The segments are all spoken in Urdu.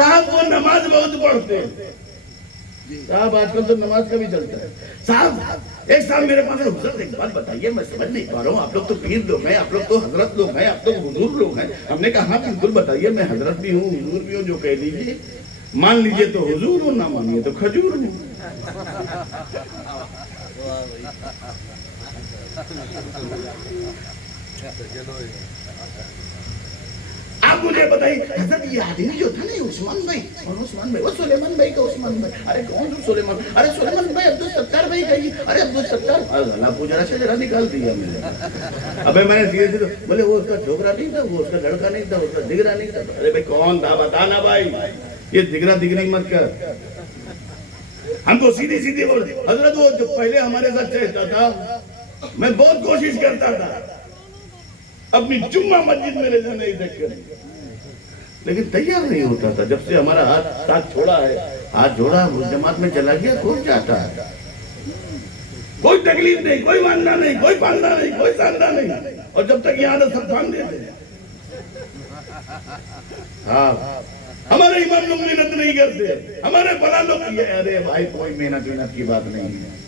صاحب وہ نماز بہت پڑھتے ہیں صاحب، آج کل تو نماز کا بھی چلتا ہے صاحب۔ ایک صاحب میرے پاس حضرت ایک بات بتائیے، میں سمجھ نہیں پا رہا ہوں، آپ لوگ تو پیر لوگ ہیں، آپ لوگ تو حضرت لوگ ہیں، آپ تو حضور لوگ ہیں۔ ہم نے کہا ہاں بالکل بتائیے، میں حضرت بھی ہوں حضور بھی ہوں، جو کہہ لیجیے، مان لیجیے تو حضور ہوں، نہ مانیے تو کھجور ہوں۔ آپ مجھے بتائیے حضرت، یہ آدمی جو تھا نا عثمان بھائی، اور عثمان بھائی وہ سلیمان بھائی کا عثمان بھائی، ارے کون سلیمان؟ ارے سلیمان بھائی عبدالستار بھائی کا ہی، ارے عبدالستار اللہ پوجرا سے ذرا نکال دیا میں نے۔ ابے میں نے دھیرے دھیرے بولے وہ اس کا چھوکرا نہیں تھا، وہ اس کا لڑکا نہیں تھا، اس کا دگرا نہیں تھا۔ ارے بھائی کون تھا بتانا بھائی، یہ دگرا دگری مت کر، ہم کو سیدھی سیدھی بول۔ حضرت وہ جو پہلے ہمارے ساتھ چہتا تھا، میں بہت کوشش کرتا تھا اپنی جمعہ مسجد میں لے جانے کی، لیکن تیار نہیں ہوتا تھا۔ جب سے ہمارا ہاتھ ساتھ چھوڑا ہے، ہاتھ جوڑا، اس جماعت میں چلا گیا، کون جاتا ہے، کوئی تکلیف نہیں، کوئی ماننا نہیں، کوئی پالنا نہیں، کوئی ساننا نہیں، اور جب تک یہاں سب پان دیتے ہیں۔ ہاں ہمارے امام لوگ محنت نہیں کرتے، ہمارے فلاں لوگ یہ، ارے بھائی کوئی محنت کی بات نہیں ہے۔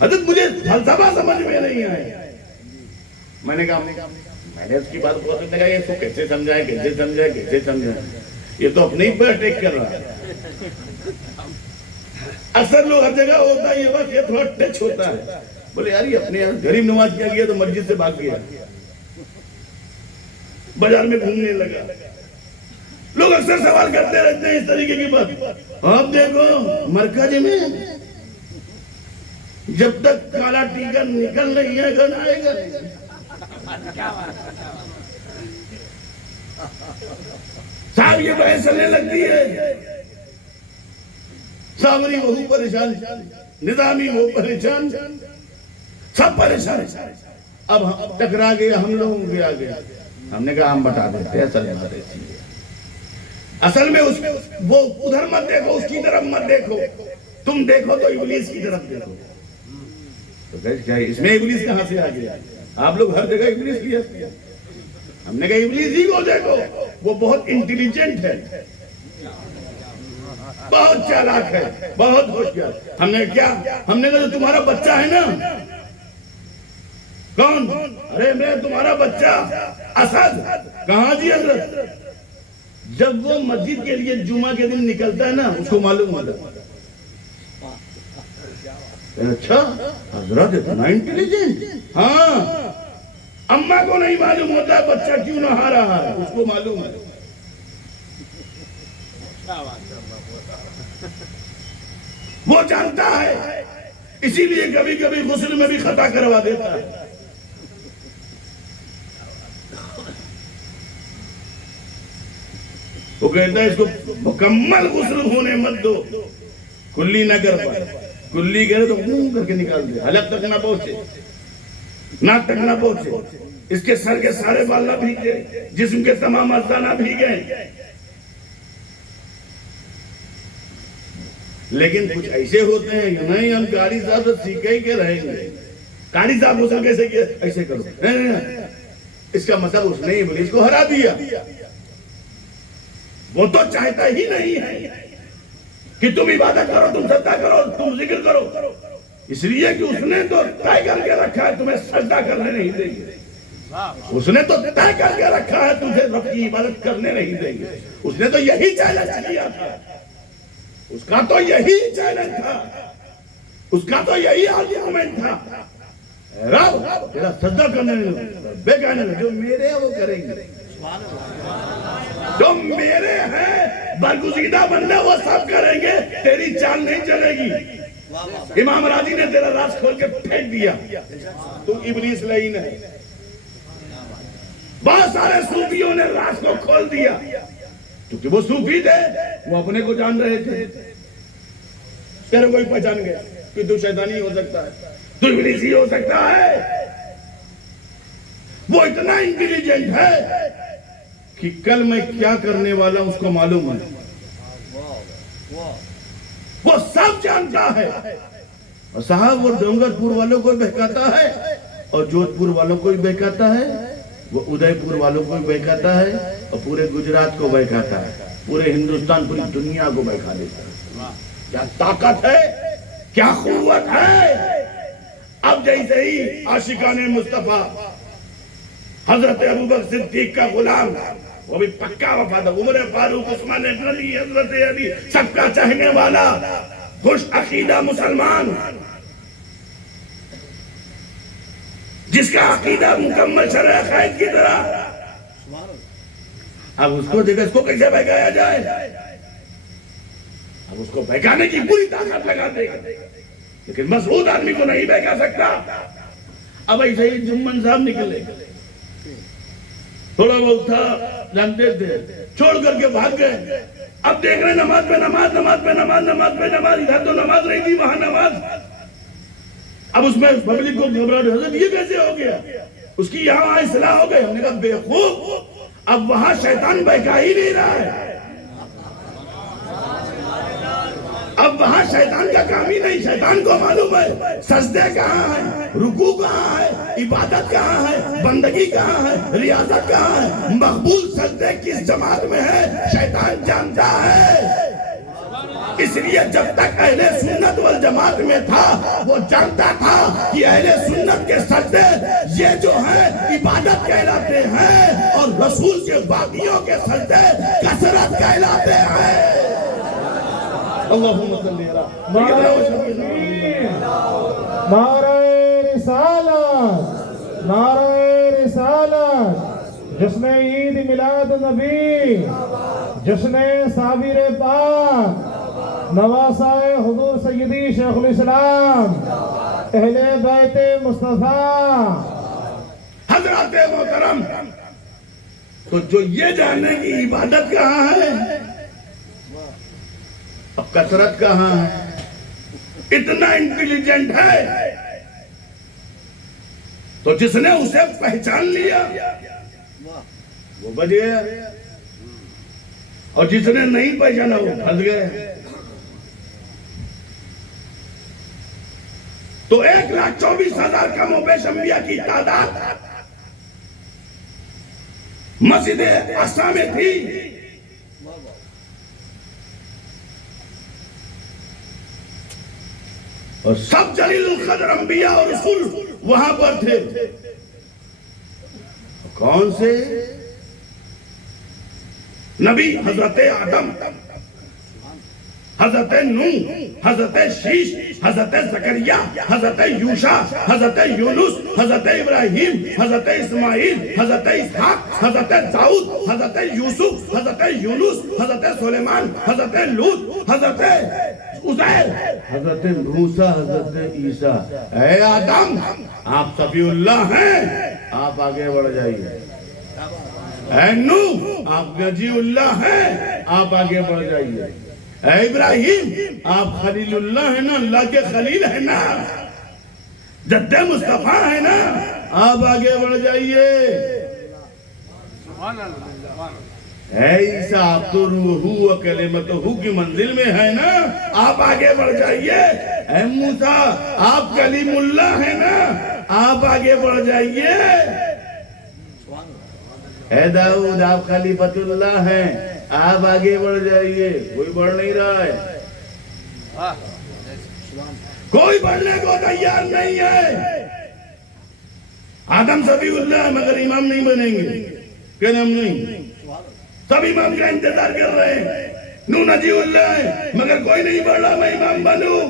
حضرت مجھے فلسفہ سمجھ میں نہیں آئے، میں نے کہا میں نے اس کی بات کو کہا یہ تو کیسے سمجھائے، کیسے سمجھائے، کیسے سمجھائے، یہ تو اپنے ہی پر اٹیک کر رہا ہے۔ اکثر لوگ ہر جگہ ہوتا ہے یہ بات، یہ تھوڑا ٹچ ہوتا ہے۔ بولے یار یہ اپنے یہاں غریب نواز کیا گیا تو مسجد سے بھاگ گیا، بازار میں گھومنے لگا۔ لوگ اکثر سوال کرتے رہتے ہیں اس طریقے کی بات۔ آپ دیکھو مرکز میں جب تک کالا ٹیکا نکل نہیں ہے گھر آئے گا نہیں۔ صاحب یہ بحث چلنے لگتی ہے، سامری وہ پریشان، نظامی وہ پریشان، سب پریشان۔ اب ٹکرا گیا ہم لوگوں کے آگے، ہم نے کہا ہم بتا دیتے ہیں اصل میں وہ ادھر مت دیکھو، اس کی طرف مت دیکھو، تم دیکھو تو ابلیس کی طرف دیکھو۔ تو کیا اس میں ابلیس کہاں سے آ گیا؟ آپ لوگ ہر جگہ ابلیس لیا، ہم نے کہا ابلیس ہی کو دیکھو، وہ بہت انٹیلیجنٹ ہے، بہت چالاک ہے، بہت ہوشیار۔ ہم نے کہا جو تمہارا بچہ ہے نا، کون؟ ارے میں تمہارا بچہ اسد۔ کہاں جی حضرت؟ جب وہ مسجد کے لیے جمعہ کے دن نکلتا ہے نا، اس کو معلوم ہوتا ہے۔ اچھا حضرت اتنا انٹیلیجنٹ؟ ہاں، اماں کو نہیں معلوم ہوتا ہے بچہ کیوں نہا رہا ہے، اس کو معلوم ہے۔ وہ جانتا ہے، اسی لیے کبھی کبھی غسل میں بھی خطا کروا دیتا ہے۔ وہ کہتا ہے اس کو مکمل غسل ہونے مت دو، کلی نہ کر پائے، کلی کرے تو منہ کر کے نکال دے، حلق تک نہ پہنچے، ناک تک نہ پہنچے، اس کے سر کے سارے بال نہ بھیگے، جسم کے تمام اعضاء نہ بھیگے۔ لیکن کچھ ایسے ہوتے ہیں کہ نہیں ہم قاری صاحب سے سیکھے کے رہیں گے، قاری صاحب غسل کیسے کیا، ایسے کرو، اس کا مطلب اس نے ابلیس کو ہرا دیا۔ وہ تو چاہتا ہی نہیں ہے کہ تم عبادت کرو، تم سجدہ کرو، تم ذکر کرو، اس لیے کہ اس نے تو طے کر کے رکھا ہے تمہیں سجدہ کرنے نہیں دیں گے، اس نے تو طے کر کے رکھا ہے تمہیں رب کی عبادت کرنے نہیں دیں گے۔ اس نے تو یہی چیلنج کیا تھا، اس کا تو یہی چیلنج تھا، اس کا تو یہی آرگومنٹ تھا، رب تیرا سجدہ کرنے نہیں دیں، بے کہنے جو میرے ہیں وہ کریں گے، جو میرے ہیں برگزیدہ بندے وہ سب کریں گے، تیری چال نہیں چلے گی۔ امام راضی نے تیرا راز کھول کے پھینک دیا، تو ابلیس لعین ہے۔ بہت سارے صوفیوں نے راز کو کھول دیا، کیونکہ وہ صوفی تھے، وہ اپنے کو جان رہے تھے، تیرے کوئی پہچان گیا کہ تو شیطانی ہو سکتا ہے، تو ابلیسی ہو سکتا ہے۔ وہ اتنا انٹیلیجنٹ ہے کہ کل میں کیا کرنے والا ہوں اس کو معلوم ہے، وہ سب جانتا ہے۔ اور صاحب وہ ڈونگر پور والوں کو بہکاتا ہے، اور جودھ پور والوں کو بھی بہکاتا ہے، وہ ادے پور والوں کو بھی بہکاتا ہے، اور پورے گجرات کو بہکاتا ہے۔ پورے ہندوستان پوری دنیا کو بہکا دیتا ہے. کیا طاقت ہے, کیا قوت ہے. اب جیسے ہی عاشقان مصطفیٰ حضرت ابوبکر صدیق کا غلام, وہ بھی پکا وفادار, عمر فاروق, عثمان غنی, حضرت علی, سب کا چاہنے والا خوش عقیدہ مسلمان, جس کا عقیدہ مکمل شرع قائد کی طرح. اب اس کو دیکھا, اس کو کیسے بہکایا جائے. اب اس کو بہکانے کی پوری طاقت لگا دے, لیکن مسعود آدمی کو نہیں بہکا سکتا. اب ایسے ہی جمن صاحب نکلے, تھوڑا بہت تھا جانتے تھے, چھوڑ کر کے بھاگ گئے. اب دیکھ رہے نماز پہ نماز, نماز پہ نماز, نماز پہ نماز, ادھر تو نماز نہیں تھی, وہاں نماز. اب اس میں پبلک کو گھبراہٹ, حضرت یہ کیسے ہو گیا, اس کی یہاں اصلاح ہو گئی. ہم نے کہا بے خوب, اب وہاں شیطان بہکا ہی نہیں رہا ہے. اب وہاں شیطان کا کام ہی نہیں. شیطان کو معلوم ہے سجدے کہاں ہے, رکوع کہاں ہے, عبادت کہاں ہے, بندگی کہاں ہے, ریاضت کہاں ہے, مقبول سجدے کس جماعت میں ہے, شیطان جانتا ہے. اس لیے جب تک اہل سنت والجماعت میں تھا وہ جانتا تھا کہ اہل سنت کے سجدے یہ جو ہیں عبادت کہلاتے ہیں, اور رسول کے باقیوں کے سجدے کثرت کہلاتے ہیں. اللہم صلی نعرہ رسالت, نعرہ رسالت, جشن عید میلاد نبی, جشن صابر پاک, نواسہ حضور سیدی شیخ الاسلام, اہل بیت مصطفیٰ. حضرات محترم, تو جو یہ جاننے کی عبادت کہاں ہے, اب کثرت کہاں ہے. اتنا انٹیلیجنٹ ہے تو جس نے اسے پہچان لیا وہ بچ گیا, اور جس نے نہیں پہچانا وہ پھنس گئے. تو 1,24,000 کم و بیش انبیاء کی تعداد مسجد اقصی میں تھی. اور سب جلیل القدر انبیاء اور رسول وہاں پر تھے. کون سے نبی؟ حضرت آدم, حضرت نوح, حضرت شیش, حضرت زکریا, حضرت یوشع, حضرت یونس, حضرت ابراہیم, حضرت اسماعیل, حضرت اسحاق, حضرت داؤد, حضرت یوسف, حضرت یونس, حضرت سلیمان, حضرت لوط, حضرت عزیر, حضرت موسیٰ, حضرت عیسیٰ. اے آدم, آپ صفی اللہ ہیں, آپ آگے بڑھ جائیے. اے نوح, آپ نجی اللہ ہیں, آپ آگے بڑھ جائیے. اے ابراہیم, آپ خلیل اللہ ہیں نا, اللہ کے خلیل ہیں نا, جد مصطفیٰ ہیں نا, آپ آگے بڑھ جائیے. اے عیسیٰ, آپ تو روح و کلمتہ کی منزل میں ہیں نا, آپ آگے بڑھ جائیے. اے موسیٰ, آپ کلیم اللہ ہیں نا, آپ آگے بڑھ جائیے. اے داؤد, آپ خلیفۃ اللہ ہیں, آپ آگے بڑھ جائیے. کوئی بڑھ نہیں رہا ہے, کوئی بڑھنے کو تیار نہیں ہے. آدم صفی اللہ ہے مگر امام نہیں بنیں گے, کہ ہم نہیں, سب امام کا انتظار کر رہے ہیں. نوح نجی اللہ ہے مگر کوئی نہیں بڑھ رہا میں امام بنوں.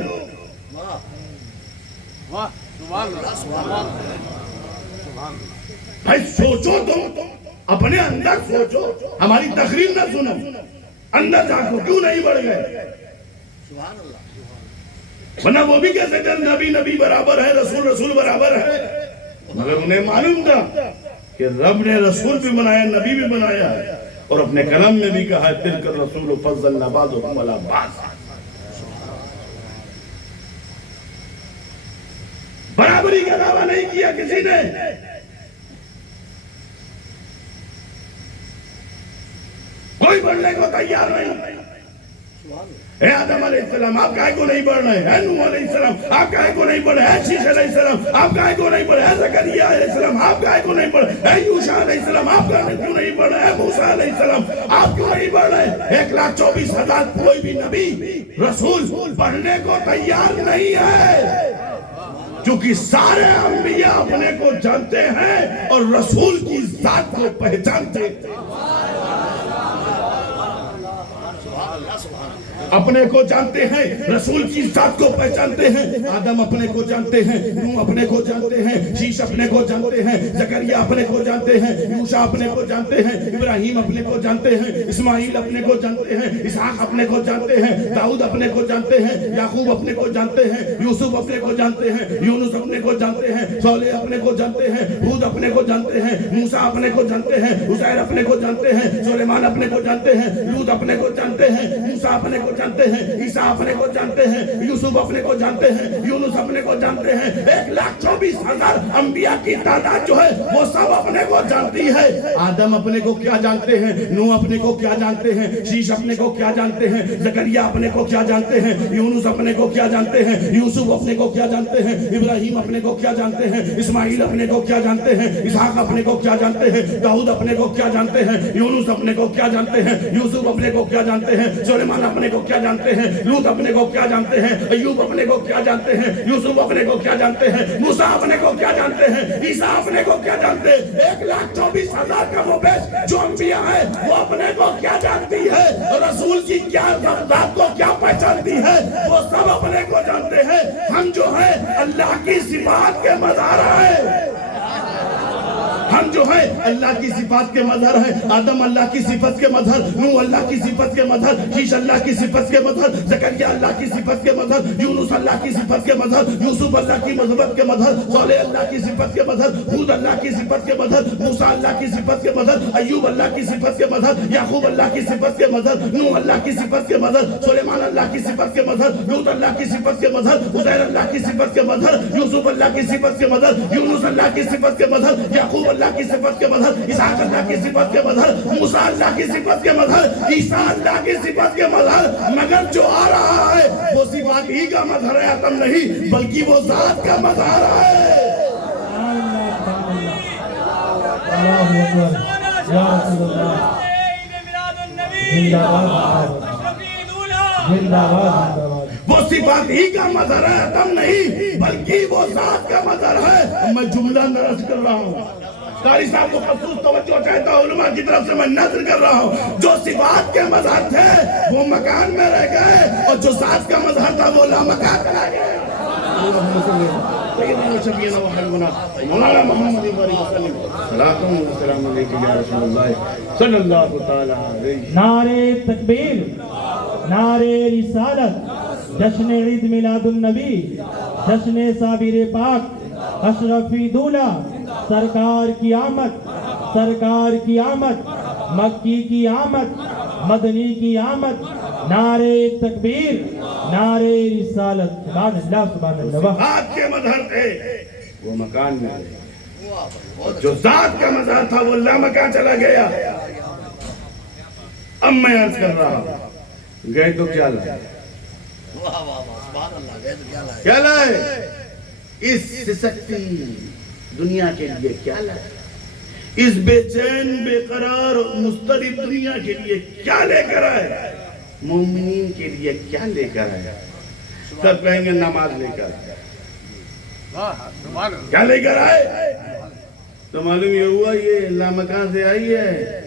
بھائی سوچو, تم اپنے اندر سوچو, ہماری تقریر نہ سنو, اندر جھانکو, کیوں نہیں بڑھ گئے. ورنہ وہ بھی کہہ سکتے ہیں نبی نبی برابر ہے, رسول رسول برابر ہے, مگر انہیں معلوم تھا کہ رب نے رسول بھی بنایا, نبی بھی بنایا ہے, اور اپنے کلام میں بھی کہا ہے تلک الرسول فضلنا بعضهم علی بعض. برابری کا دعویٰ نہیں کیا کسی نے. کوئی بڑھنے کو تیار نہیں. اے آدم علیہ السلام آپ کائے کو نہیں بڑھ رہے ہیں؟ اے نوح علیہ السلام آپ کائے کو نہیں بڑھ رہے ہیں؟ اے شیش علیہ السلام آپ کائے کو نہیں بڑھ رہے ہیں؟ اے زکریا علیہ السلام آپ کائے کو نہیں بڑھ رہے ہیں؟ اے یوشع علیہ السلام آپ کائے کو نہیں بڑھ رہے ہیں؟ اے موسیٰ علیہ السلام آپ کیوں نہیں بڑھ رہے ہیں؟ 1,24,000 کوئی بھی نبی رسول پڑھنے کو تیار نہیں ہے، کیونکہ سارے انبیاء اپنے کو جانتے ہیں اور رسول کی ذات کو پہچانتے ہیں، اپنے کو جانتے ہیں، رسول کی ذات کو پہچانتے ہیں۔ آدم اپنے کو جانتے ہیں، نوح اپنے کو جانتے ہیں، شیش اپنے کو جانتے ہیں، زکریا اپنے کو جانتے ہیں، یوشع اپنے کو جانتے ہیں، ابراہیم اپنے کو جانتے ہیں، اسماعیل اپنے کو جانتے ہیں، اسحاق اپنے کو جانتے ہیں، داؤد اپنے کو جانتے ہیں، یعقوب اپنے کو جانتے ہیں، یوسف اپنے کو جانتے ہیں، یونس اپنے کو جانتے ہیں، صالح اپنے کو جانتے ہیں، ہود اپنے کو جانتے ہیں، موسیٰ اپنے کو جانتے ہیں، عزیر اپنے کو جانتے ہیں، سلیمان اپنے کو جانتے ہیں، لوط اپنے کو جانتے ہیں، موسیٰ اپنے کو جانتے ہیں، عیسیٰ اپنے کو جانتے ہیں، یوسف اپنے کو جانتے ہیں، یونس اپنے کو جانتے ہیں۔ 1,24,000 انبیاء کی تعداد جو ہے وہ سب اپنے کو جانتی ہے۔ آدم اپنے کو کیا جانتے ہیں، نوح اپنے کو کیا جانتے ہیں، شیش اپنے کو کیا جانتے ہیں، زکریا اپنے کو کیا جانتے ہیں، یونس اپنے کو کیا جانتے ہیں، یوسف اپنے کو کیا جانتے ہیں، ابراہیم اپنے کو کیا جانتے ہیں، اسماعیل اپنے کو کیا جانتے ہیں، اسحاق اپنے کو کیا جانتے ہیں، داؤد اپنے کو کیا جانتے ہیں، یونس اپنے کو کیا جانتے ہیں، یوسف اپنے کو کیا جانتے ہیں، سلیمان اپنے کو کیا جانتے ہیں، لوط اپنے کو کیا جانتے ہیں، ایوب اپنے کو کیا جانتے ہیں، یوسف اپنے کو کیا جانتے ہیں، موسیٰ اپنے کو کیا جانتے ہیں، عیسیٰ اپنے کو کیا جانتے ہیں۔ 1,24,000 کا وہ بیچ جو انبیاء ہیں وہ اپنے کو کیا جانتی ہے، رسول کی کیا ذات کو کیا پہچانتی ہے، وہ سب اپنے کو جانتے ہیں۔ ہم جو ہیں اللہ کی صفات کے مظہر ہیں، ہم جو ہیں اللہ کی صفات کے مظہر ہیں۔ آدم اللہ کی صفت کے مظہر، نوح اللہ کی صفت کے مظہر، شیش اللہ کی صفت کے مظہر، زکریا اللہ کی صفت کے مظہر، یونس اللہ کی صفت کے مظہر، یوسف اللہ کی صفت کے مظہر، صالح اللہ کی صفت کے مظہر، ہود اللہ کی صفت کے مظہر، موسیٰ اللہ کی صفت کے مظہر، ایوب اللہ کی صفت کے مظہر، یعقوب اللہ کی صفت کے مظہر، نوح اللہ کی صفت کے مظہر، سلیمان اللہ کی صفت کے مظہر، لوط اللہ کی صفت کے مظہر، عزیر اللہ کی صفت کے مظہر، یوسف اللہ کی صفت کے مظہر، یونس اللہ کی صفت کے مظہر، یعقوب اللہ کی صفت کے مظہر، اسحاق اللہ کی صفت کے مظہر، موسیٰ اللہ کی صفت کے مظہر، عیسیٰ اللہ کی صفت کے مظہر۔ مگر جو آ رہا ہے وہ صفات ہی کا مظہر ہے، اتم نہیں، بلکہ وہ ذات کا مظہر ہے۔ وہ صفات ہی کا مظہر ہے، اتم نہیں، بلکہ وہ ذات کا مظہر ہے۔ میں جملہ نرس کر رہا ہوں، قاری صاحب کو خصوص توجہ چاہتا ہوں، علماء کی طرف سے میں نظر کر رہا ہوں۔ جو صفات کے مظہر تھے وہ مکان میں رہ گئے، اور جو ذات کا مظہر تھا وہ لامکان چلا گئے۔ مولانا محمد صلاۃ و سلام علیکہ یا رسول اللہ صلی اللہ تعالی علیہ۔ نعرہ تکبیر، نعرہ رسالت، جشن عید میلاد النبی، جشن صابر پاک، اشرفی دولہ، سرکار کی آمد، سرکار کی آمد، مکی کی آمد، مدنی کی آمد، نعرہ تکبیر، نعرہ رسالت۔ سبحان اللہ، سبحان اللہ۔ ذات کے مظہر تھے وہ مکان میں گئے، اور جو ذات کا مظہر تھا وہ لامکان چلا گیا۔ اب میں عرض کر رہا ہوں، گئے تو کیا لائے؟ کیا لائے؟ اس سسکتی دنیا کے لیے کیا لائے؟ اس بے چین، بے قرار اور مضطرب دنیا کے لیے کیا لے کر آئے؟ مومنین کے لیے کیا لے کر آئے؟ سب کہیں گے نماز لے کر آئے۔ کیا لے کر آئے؟ تو معلوم یہ ہوا یہ لامکان سے آئی ہے،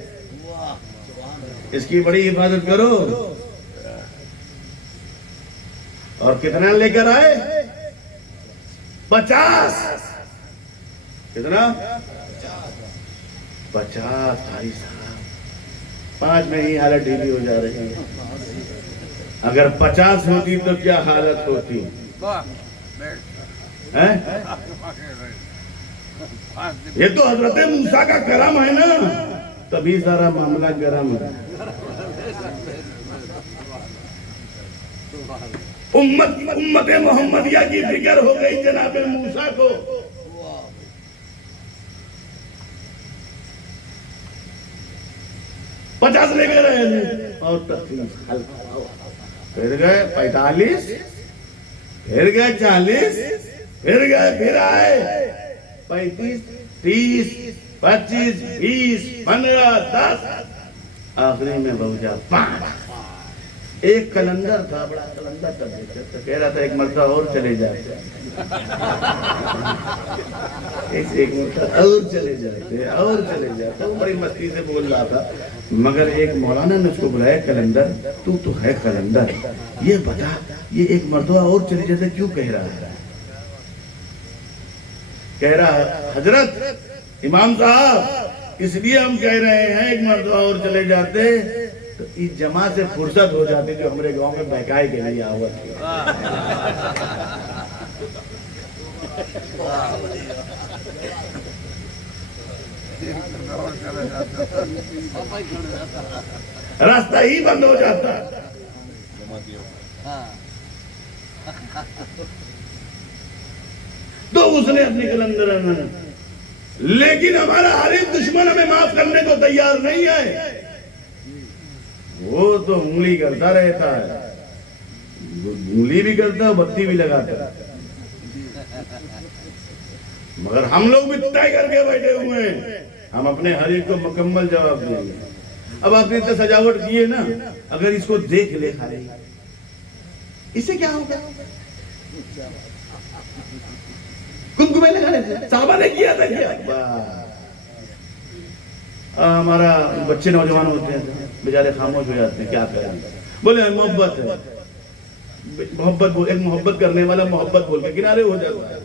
اس کی بڑی حفاظت کرو۔ اور کتنا لے کر آئے؟ 50۔ کتنا؟ 50 بھائی صاحب، 5 میں ہی حالت ڈھیلی ہو جا رہی ہے۔ اگر 50 ہوتی تو کیا حالت ہوتی؟ یہ تو حضرت موسیٰ کا کرم ہے نا، تبھی سارا معاملہ گرم ہے۔ امت محمدیہ کی فکر ہو گئی جناب موسیٰ کو۔ پچاس لے کر رہے ہیں اور تکلیف حل پھر گئے 45, پھر گئے 40, پھر گئے, پھر آئے 35, 30, 25, 20, 15, 10, آخری میں بہوچا 5. ایک کلندر تھا, بڑا کلندر تھا, کہہ رہا تھا ایک مرتبہ اور چلے جاتے, ایک مرتبہ اور چلے جاتے, اور چلے جاتے. وہ بڑی مستی سے بول رہا تھا, مگر ایک مولانا نے اس کو بلایا, کلندر تو ہے کلندر, یہ بتا یہ ایک مرتبہ اور چلے جاتے کیوں کہہ رہا ہے؟ کہہ رہا ہے حضرت امام صاحب اس لیے ہم کہہ رہے ہیں ایک مرتبہ اور چلے جاتے تو اس جماع سے فرصت ہو جاتی جو ہمارے گاؤں میں بہکائی کے لیے آوت کی. راستہ ہی بند ہو جاتا. تو اس نے اپنی کلندر میں, لیکن ہمارا حریف دشمن ہمیں معاف کرنے کو تیار نہیں ہے. وہ تو انگلی کرتا رہتا ہے, انگلی بھی کرتا ہے, بتی بھی لگاتا ہے, مگر ہم لوگ بھی طے کر کے بیٹھے ہوئے ہیں, ہم اپنے حریف کو مکمل جواب دیں گے. اب آپ نے اتنا سجاوٹ کی ہے نا, اگر اس کو دیکھ لے خالی, اس سے کیا ہوگا؟ کمکمے لگانے سے صحابہ نے کیا تھا کیا؟ ہمارا بچے نوجوان ہوتے ہیں بیچارے خاموش ہو جاتے ہیں, کیا کریں؟ بولے محبت ہے, محبت ایک محبت کرنے والا محبت بول کے کنارے ہو جاتا ہے.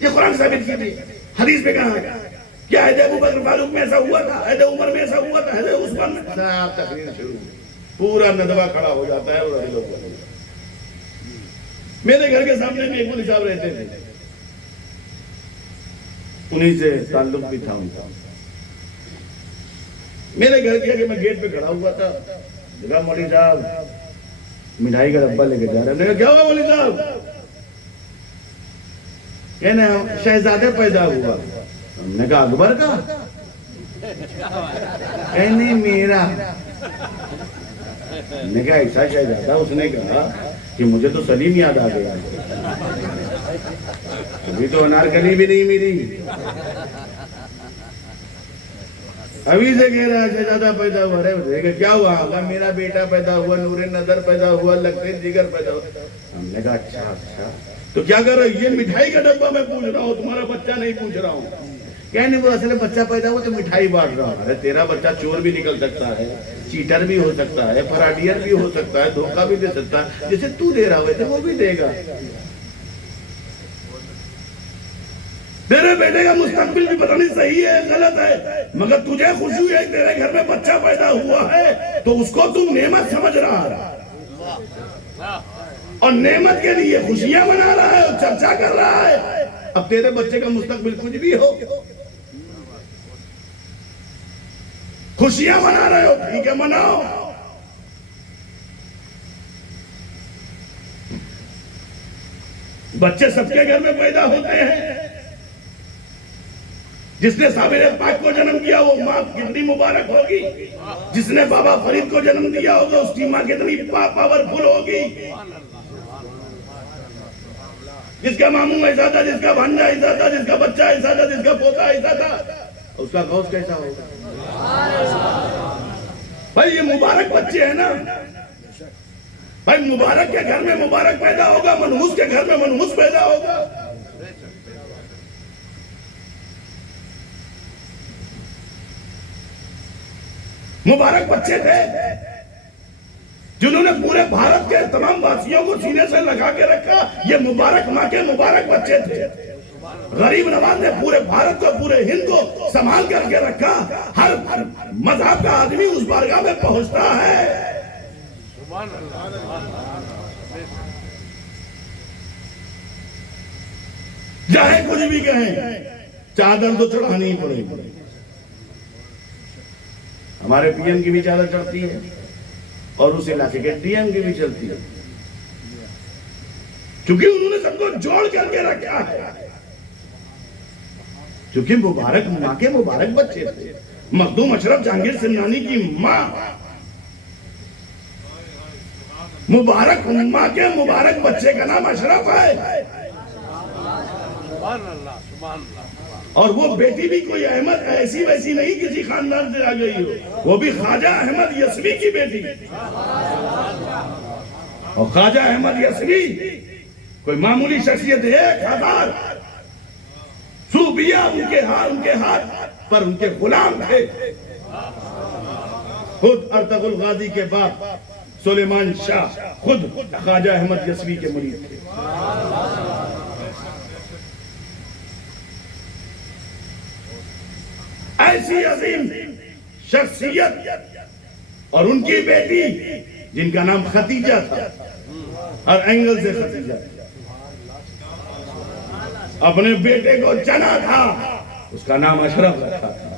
یہ قرآن ثابت کی تھی, حدیث میں کہا ہے کیا حضرت ابوبکر فاروق میں ایسا ہوا تھا, حضرت عمر میں ایسا ہوا تھا, حضرت عثمان میں. صاحب تقریر شروع, پورا ندوہ کھڑا ہو جاتا ہے. اور لوگ میرے گھر کے سامنے میں ایک مولوی صاحب رہتے تھے, انہی سے تعلق بھی تھا ان کا. میرے گھر کے آگے میں گیٹ پہ کھڑا ہوا تھا, دیکھا مولوی صاحب مٹھائی کا ڈبہ لے کے جا رہے ہیں. میں نے کہا کیا ہوا مولوی صاحب؟ کہنے شہزادہ پیدا ہوا. ہم نے کہا اکبر کا؟ کہنے میرا. ہم نے کہا ایسا شہزادہ؟ اس نے کہا کہ مجھے تو سلیم یاد آ گیا, ابھی تو انارکلی بھی نہیں ملی, ابھی سے کہہ رہا ہے شہزادہ پیدا ہوا. رہے کیا ہوا؟ میرا بیٹا پیدا ہوا, نور نظر پیدا ہوا, لگتے جگر پیدا ہوا. ہم نے کہا اچھا اچھا, تو کیا کر رہا ہے؟ یہ مٹھائی کا ڈبہ میں پوچھ رہا ہوں, تمہارا بچہ نہیں پوچھ رہا ہوں. کہنے وہ اصل بچہ پیدا ہوا تو مٹھائی بانٹ رہا ہوں. ارے تیرا بچہ چور بھی نکل سکتا ہے, چیٹر بھی ہو سکتا ہے, فراڈیئر بھی ہو سکتا ہے, دھوکہ بھی دے سکتا ہے, جسے تو دے رہا ہوئے تھے وہ بھی دے گا. تیرے بیٹے کا مستقبل بھی پتہ نہیں صحیح ہے غلط ہے, مگر تجھے خوشی ہے تیرے گھر میں بچہ پیدا ہوا ہے تو اس کو تم نعمت سمجھ رہا ہے اور نعمت کے لیے خوشیاں منا رہا ہے اور چرچا کر رہا ہے. اب تیرے بچے کا مستقبل کچھ بھی ہو, خوشیاں منا رہے ہو, ٹھیک ہے مناؤ. بچے سب کے گھر میں پیدا ہوتے ہیں. جس نے صابر پاک کو جنم دیا وہ ماں کتنی مبارک ہوگی, جس نے بابا فرید کو جنم دیا ہوگا اس کی ماں کتنی پاورفل ہوگی, جس کا ماموں ایسا تھا, جس کا بھانجا ایسا تھا, جس کا بچہ ایسا تھا, جس کا پوتا ایسا تھا, اس کا غوث کیسا ہوگا. بھائی یہ مبارک بچے ہیں نا, بھائی مبارک کے گھر میں مبارک پیدا ہوگا, منحوس کے گھر میں منحوس پیدا ہوگا. مبارک بچے تھے جنہوں نے پورے بھارت کے تمام واسیوں کو سینے سے لگا کے رکھا. یہ مبارک ماں کے مبارک بچے تھے. غریب نواز نے پورے بھارت کو, پورے ہند کو سنبھال کر کے رکھا. ہر مذہب کا آدمی اس بارگاہ میں پہنچتا ہے. چاہے کچھ بھی کہیں, چادر تو چڑھانی ہی پڑے گی. ہمارے پی ایم کی بھی چادر چڑھتی ہے اور اس علاقے کے ڈی ایم کی بھی چلتی ہے, کیونکہ انہوں نے سب کو جوڑ کر کے رکھا ہے. کیونکہ مبارک ماں کے مبارک بچے تھے. مخدوم اشرف جہانگیر سمنانی کی ماں مبارک ماں کے مبارک بچے کا نام اشرف ہے، اور وہ بیٹی بھی کوئی احمد ایسی ویسی نہیں کسی خاندان سے آ گئی ہو، وہ بھی خواجہ احمد یسوی کی بیٹی، اور خواجہ احمد یسوی کوئی معمولی شخصیت ہے؟ 1000 صوفیہ ان کے ہاتھ پر ان کے غلام تھے۔ خود ارطغرل غازی کے باپ سلیمان شاہ خود خواجہ احمد یسوی کے مرید تھے۔ ایسی عظیم شخصیت اور ان کی بیٹی جن کا نام ختیجہ تھا، ہر اینگل سے ختیجہ، اپنے بیٹے کو چنا تھا، اس کا نام اشرف رکھا تھا۔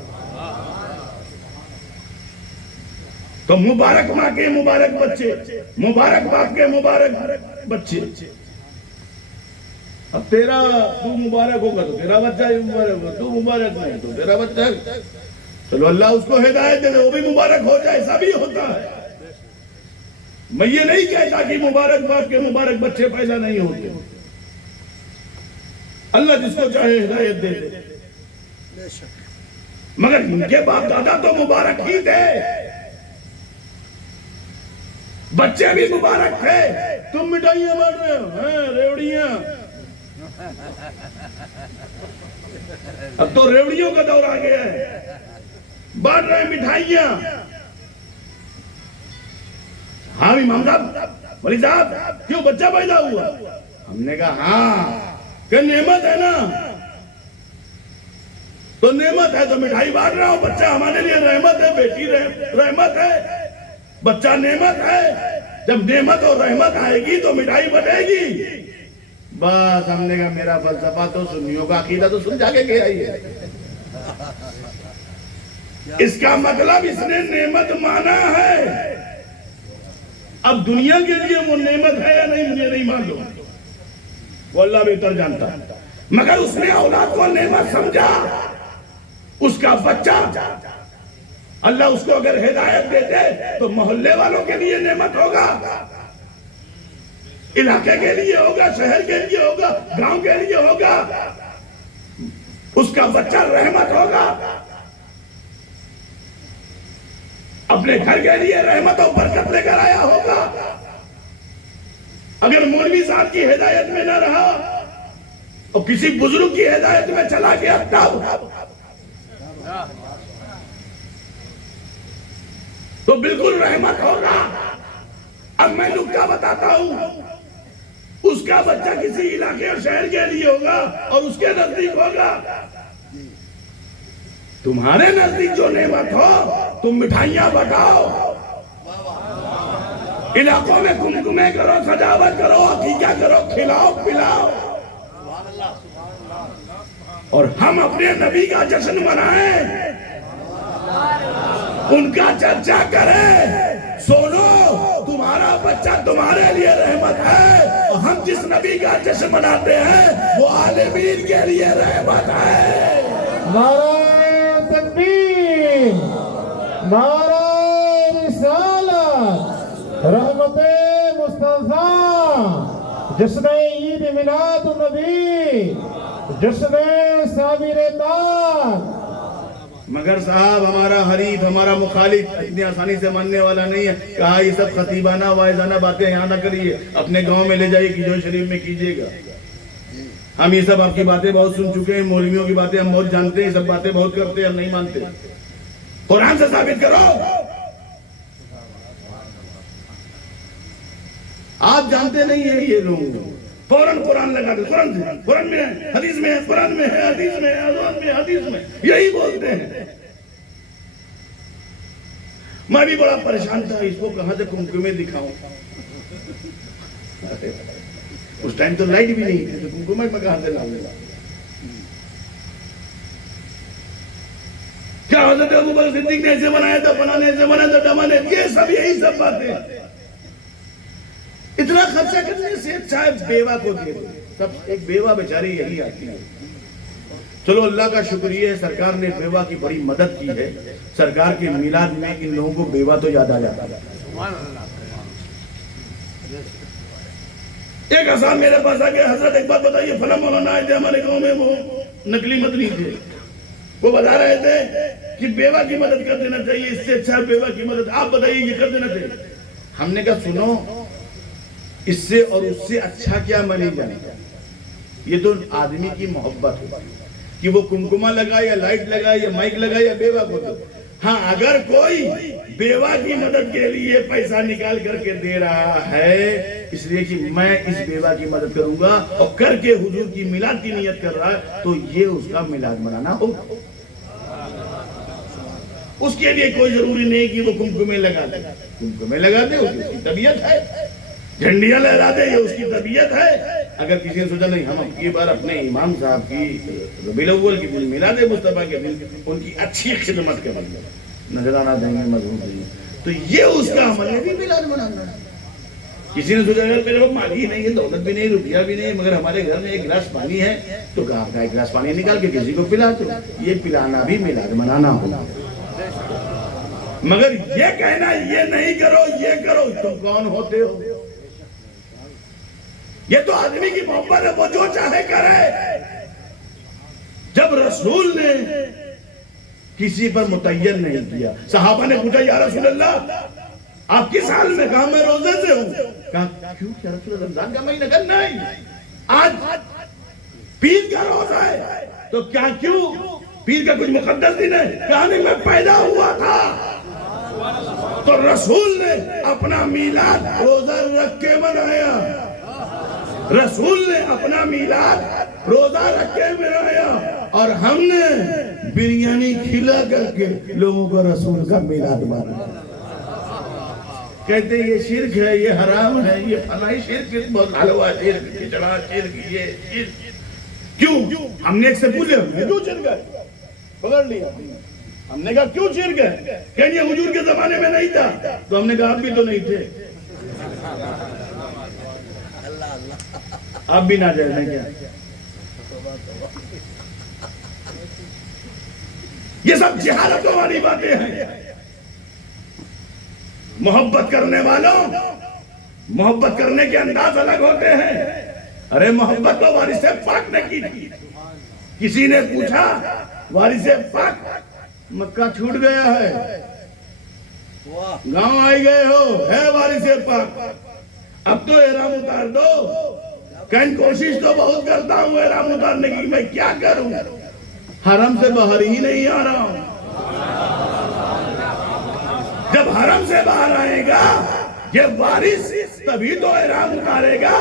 تو مبارک ماں کے مبارک بچے، مبارک باپ کے مبارک بچے۔ اب تیرا تو مبارک ہوگا تو تیرا بچہ ہی مبارک ہوگا، تو مبارک نہیں تو تیرا بچہ ہے، چلو اللہ اس کو ہدایت دے دے، وہ بھی مبارک ہو جائے، ایسا بھی ہوتا ہے۔ میں یہ نہیں کہتا کہ مبارک باپ کے مبارک بچے پیدا نہیں ہوتے، اللہ جس کو چاہے ہدایت دے دے، مگر ان کے باپ دادا تو مبارک ہی تھے، بچے بھی مبارک تھے۔ تم مٹھائیاں بانٹ رہے ہو، ریوڑیاں، اب تو ریوڑیوں کا دور آ گیا ہے، بانٹ رہے ہیں مٹھائیاں۔ ہاں امام صاحب، ولی صاحب، کیوں بچہ پیدا ہوا؟ ہم نے کہا ہاں کہ نعمت ہے نا، تو نعمت ہے تو مٹھائی بانٹ رہا ہوں، بچہ ہمارے لیے رحمت ہے، بیٹی رحمت ہے، بچہ نعمت ہے، جب نعمت اور رحمت آئے گی تو مٹھائی بٹے گی۔ بس ہم نے کہا میرا فلسفہ تو سنیوں کا عقیدہ تو سن جا کے گیا ہی ہے، اس کا مطلب اس نے نعمت مانا ہے، اب دنیا کے لیے وہ نعمت ہے یا نہیں مجھے نہیں معلوم، وہ اللہ بہتر جانتا ہے، مگر اس نے اولاد کو نعمت سمجھا، اس کا بچہ اللہ اس کو اگر ہدایت دے دے تو محلے والوں کے لیے نعمت ہوگا، علاقے کے لیے ہوگا، شہر کے لیے ہوگا، گاؤں کے لیے ہوگا، اس کا بچہ رحمت ہوگا، اپنے گھر کے لیے رحمت و برکت لے کر آیا ہوگا۔ اگر مولوی صاحب کی ہدایت میں نہ رہا اور کسی بزرگ کی ہدایت میں چلا گیا تب تو بالکل رحمت ہوگا۔ اب میں نکتہ بتاتا ہوں، اس کا بچہ کسی علاقے اور شہر کے لیے ہوگا اور اس کے نزدیک ہوگا، تمہارے نزدیک جو نعمت ہو تم مٹھائیاں بٹاؤ، علاقوں میں کمکمے کرو، سجاوٹ کرو، عقیقہ کرو، کھلاؤ پلاؤ، اور ہم اپنے نبی کا جشن منائیں، ان کا چرچا کریں۔ سنو، تمہارا بچہ تمہارے لیے رحمت ہے، اور ہم جس نبی کا جشن مناتے ہیں وہ عالمین کے لیے رحمت ہے۔ نعرہ تکبیر، نعرہ رسالت، رحمت مصطفیٰ، جشن عید میلاد النبی، جشن صابر تاج۔ مگر صاحب ہمارا حریف، ہمارا مخالف اتنی آسانی سے ماننے والا نہیں ہے، کہا یہ سب خطیبانہ واعظانہ باتیں یہاں نہ کریے، اپنے گاؤں میں لے جائیے کیجو شریف میں کیجیے گا۔ ہم یہ سب آپ کی باتیں بہت سن چکے ہیں، مولویوں کی باتیں ہم بہت جانتے ہیں، یہ سب باتیں بہت کرتے ہیں، ہم نہیں مانتے۔ قرآن سے ثابت کرو۔ آپ جانتے نہیں ہیں یہ لوگ، فوراً قرآن لگا دے، قرآن میں ہے، حدیث میں ہے، قرآن میں ہے، حدیث میں ہے، اذان میں ہے، حدیث میں، یہی بولتے ہیں۔ میں بھی بڑا پریشان تھا، اس کو کہاں سے کمکمے دکھاؤں، اس ٹائم تو لائٹ بھی نہیں تھی، تو کمکمے میں کہاں سے لاؤں گا؟ کیا حضرت ابوبکر صدیق نے ایسے بنایا تھا، بنانے ایسے بنایا تھا، ڈمانے، یہ سب یہی سب باتیں۔ اتنا خرچہ کرنے سے اچھا ہے بیوہ کو دے دو، سب ایک بیوہ بیچاری یہی آتی ہے۔ چلو اللہ کا شکریہ ہے، سرکار نے بیوہ کی بڑی مدد کی ہے، سرکار کے میلاد میں ان لوگوں کو بیوہ تو یاد آ جاتا ہے۔ ایک آسان میرے پاس آ گیا، حضرت ایک بات بتائیے، فلاں مولانا آئے تھے ہمارے گاؤں میں، وہ نقلی مدنی تھے، وہ بتا رہے تھے کہ بیوہ کی مدد کر دینا چاہیے، اس سے اچھا بیوہ کی مدد، آپ بتائیے یہ کر دینا چاہیے؟ ہم نے کہا سنو، اس سے اور اس سے اچھا کیا ملے گا؟ یہ تو آدمی کی محبت ہے کہ وہ کمکما لگائے یا لائٹ لگائے یا مائک لگائے یا بیوہ کو دے۔ ہاں اگر کوئی بیوہ کی مدد کے لیے پیسہ نکال کر کے دے رہا ہے اس لیے کہ میں اس بیوہ کی مدد کروں گا اور کر کے حضور کی میلاد کی نیت کر رہا ہے، تو یہ اس کا میلاد منانا ہوگا۔ اس کے لیے کوئی ضروری نہیں کہ وہ کمکمے لگا دے، کمکمے لگا دے، اس کی طبیعت ہے، جھنڈیاں لہرا دے، یہ اس کی طبیعت ہے۔ اگر کسی نے سوچا نہیں ہم اب کی بار اپنے امام صاحب کی ربیع الاول کی دن، میلاد مصطفیٰ کے دن ان کی اچھی خدمت کریں گے، نذرانہ دیں گے، مضمون دیں گے، تو یہ اس کا عمل ہے، بھی میلاد منانا ہے۔ کسی نے سوچا اگر میرے کو مال ہی نہیں ہے، دولت بھی نہیں، روپیہ بھی نہیں، مگر ہمارے گھر میں ایک گلاس پانی ہے، تو کہا کا ایک گلاس پانی نکال کے کسی کو پلا دو، یہ پلانا بھی میلاد منانا ہوگا۔ مگر یہ کہنا یہ نہیں کرو، یہ کرو، تم کون ہوتے ہو؟ یہ تو آدمی کی محبت ہے، وہ جو چاہے کرے۔ جب رسول نے کسی پر متعین نہیں کیا، صحابہ نے پوچھا یا رسول اللہ آپ کس حال میں؟ کہا میں روزے سے ہوں۔ کہا کیوں کیا رسول اللہ، رمضان کا مہینہ کر نہیں، آج پیر کا روزہ ہے تو کیا کیوں؟ پیر کا کچھ مقدس دن ہے؟ کہا نہیں، میں پیدا ہوا تھا تو رسول نے اپنا میلاد روزہ رکھ کے منایا، رسول نے اپنا میلاد روزہ رکھ کے منایا، اور ہم نے بریانی کھلا کر کے لوگوں کو رسول کا میلاد منایا۔ کہتے یہ شرک ہے، یہ حرام ہے، یہ فلائی شرک، بہت حلوہ شرک، کھچڑا شرک، یہ شرک۔ کیوں؟ ہم نے ایک سے پوچھے کیوں شرک ہے؟ پکڑ لیا، ہم نے کہا کیوں شرک ہے؟ کہ یہ حضور کے زمانے میں نہیں تھا، تو ہم نے کہا آپ بھی تو نہیں تھے، آپ بھی نہ جائیں کیا؟ یہ سب جہالتوں والی باتیں ہیں۔ محبت کرنے والوں، محبت کرنے کے انداز الگ ہوتے ہیں۔ ارے محبت تو وارث پاک نے کی تھی۔ کسی نے پوچھا وارث پاک مکہ چھوٹ گیا ہے، گاؤں آئی گئے ہو، ہے وارث پاک، اب تو احرام اتار دو۔ کہیں کوشش تو بہت کرتا ہوں احرام اتارنے کی، میں کیا کروں؟ حرم سے باہر ہی نہیں آ رہا ہوں۔ جب حرم سے باہر آئے گا یہ وارث، تبھی تو احرام اتارے گا۔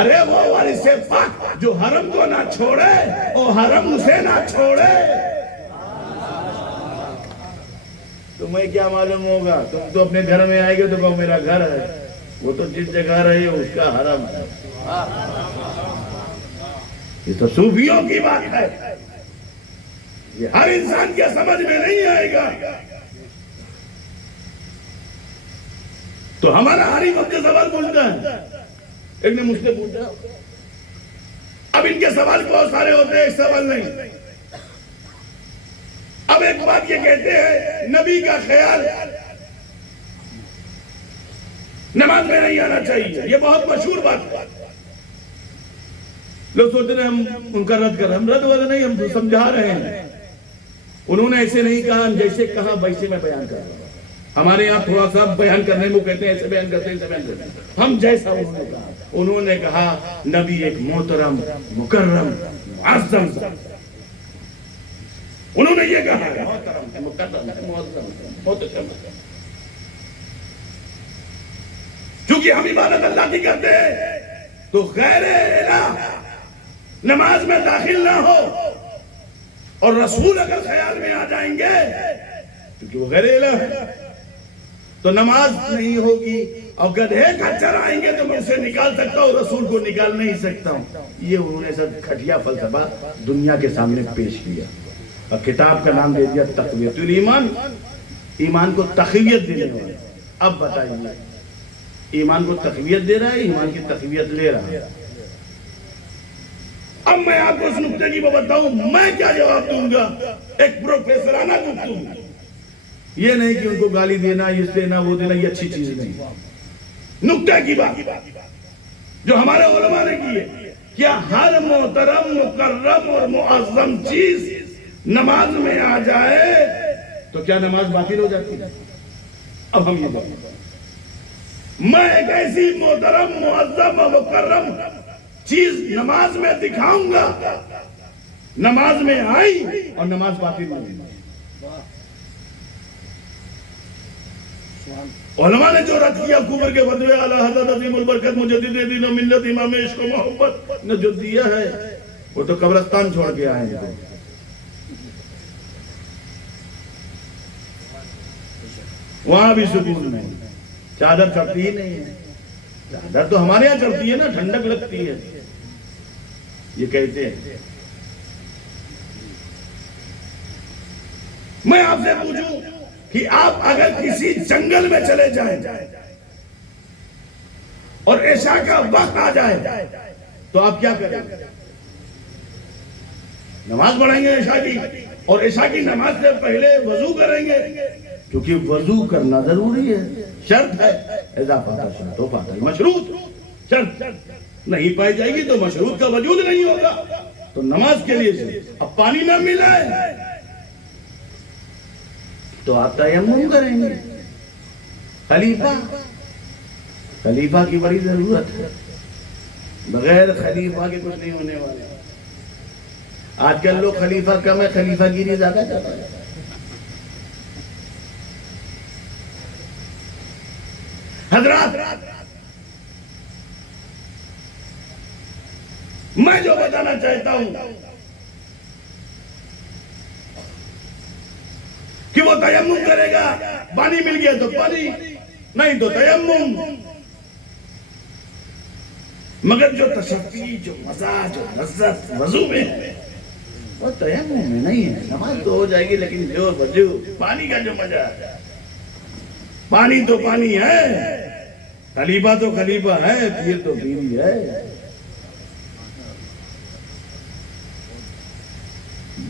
ارے وہ وارث پاک جو حرم کو نہ چھوڑے اور حرم اسے نہ چھوڑے۔ تمہیں کیا معلوم ہوگا؟ تم تو اپنے گھر میں آئے گے تو کہو میرا گھر ہے، وہ تو جس جگہ رہے اس کا حرم ہے۔ یہ تو صوفیوں کی بات ہے، یہ ہر انسان کے سمجھ میں نہیں آئے گا۔ تو ہمارا ہر وقت کے سوال پوچھتا ہے، ایک نے مجھ سے پوچھا، اب ان کے سوال بہت سارے ہوتے ہیں، ایک سوال نہیں۔ اب ایک بات یہ کہتے ہیں نبی کا خیال نماز میں نہیں آنا چاہیے، یہ بہت مشہور بات ہے۔ لوگ سوچتے ہیں ہم ان کا رد کر رہے ہیں، ہم رد وغیرہ نہیں، ہم سمجھا رہے ہیں۔ انہوں نے ایسے نہیں کہا، جیسے کہا ویسے میں بیان کر رہا ہوں۔ ہمارے یہاں تھوڑا سا بیان کرنے میں وہ کہتے ہیں ایسے بیان کرتے ہیں، ایسے بیان کرتے ہیں، ہم جیسا انہوں نے کہا نبی ایک محترم، مکرم، معظم، انہوں نے یہ کہا محترم ہے، مکرم ہے، معظم ہے، محتشم ہے۔ چونکہ ہم عبادت اللہ کی کرتے ہیں تو غیر الہ نماز میں داخل نہ ہو، اور رسول اگر خیال میں آ جائیں گے کیونکہ وہ غیر الہ ہے تو نماز نہیں ہوگی، اور گدھے کا چرائیں گے تو میں اسے نکال سکتا ہوں، رسول کو نکال نہیں سکتا ہوں۔ یہ انہوں نے سب کھٹیا فلسفہ دنیا کے سامنے پیش کیا، اور کتاب کا نام دے دیا تقویت الایمان، ایمان کو تقویت دینے والا۔ اب بتائیے ایمان کو تقویت دے رہا ہے، ایمان کی تقویت لے رہا ہے؟ اب میں آپ کو اس نکتے کی بتاؤں، میں کیا جواب دوں گا؟ ایک پروفیسرانہ گفتگو، یہ نہیں کہ ان کو گالی دینا، یہ دینا، وہ دینا، یہ اچھی چیز نہیں۔ نکتہ کی بات جو ہمارے علماء نے کی ہے، کیا ہر محترم مکرم اور معظم چیز نماز میں آ جائے تو کیا نماز باطل ہو جاتی ہے؟ اب ہم یہ بات، میں ایک ایسی محترم معظم اور مکرم چیز نماز میں دکھاؤں گا، نماز میں آئی اور نماز باطل نہیں۔ علماء نے جو رد کیا کفر کے فتوے اعلی حضرت عظیم البرکت مجدد دین و ملت امام عشق و محبت نے جو دیا ہے وہ تو قبرستان چھوڑ کے آئے ہیں۔ وہاں بھی سکون نہیں، چادر چڑھتی ہی نہیں ہے۔ چادر تو ہمارے یہاں چڑھتی ہے نا، ٹھنڈک لگتی ہے۔ یہ کہتے ہیں، میں آپ سے پوچھوں کہ آپ اگر کسی جنگل میں چلے جائیں اور عشاء کا وقت آ جائے تو آپ کیا کریں گے؟ نماز پڑھیں گے عشاء کی، اور عشاء کی نماز سے پہلے وضو کریں گے، کیونکہ وضو کرنا ضروری ہے، شرط ہے۔ اذا فات الشرط فات المشروط، شرط نہیں پائی جائے گی تو مشروط کا وجود نہیں ہوگا۔ تو نماز کے لیے اب پانی نہ ملا ہے تو آپ تیمم کریں گے۔ خلیفہ کی بڑی ضرورت ہے، بغیر خلیفہ کے کچھ نہیں ہونے والے۔ آج کل لوگ خلیفہ کم ہے، خلیفہ گیری زیادہ کرتا ہے۔ حضرات، میں جو بتانا چاہتا ہوں کہ وہ تیمم کرے گا، پانی مل گیا تو پانی، نہیں تو تیمم۔ مگر جو تشفی، جو مزہ، جو لذت وضو میں ہے وہ تیمم میں نہیں ہے۔ نماز تو ہو جائے گی لیکن جو وضو، پانی کا جو مزہ ہے، پانی تو پانی ہے، خلیفہ تو خلیفہ ہے، پیر تو پیری ہے۔